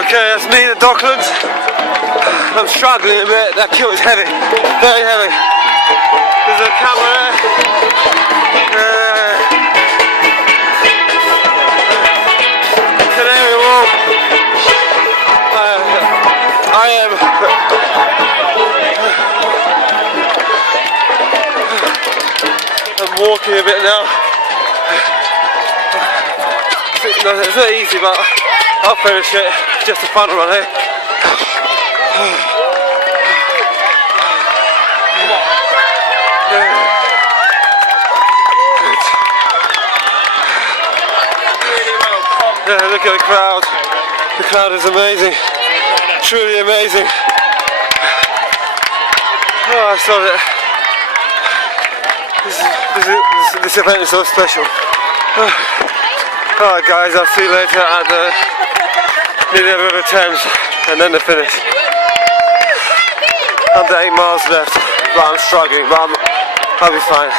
Okay, that's me in the Docklands. I'm struggling a bit, that kilt is heavy, very heavy. There's a camera there. Canary wharf. I am I'm walking a bit now. It's not easy, but I'll finish it. It's just a fun run, eh? Yeah, look at the crowd. The crowd is amazing. Truly amazing. Oh, I saw it. This event is so special. Alright guys, I'll see you later at the near the River Thames and then the finish. Under 8 miles left, but I'm struggling, but I'll be fine.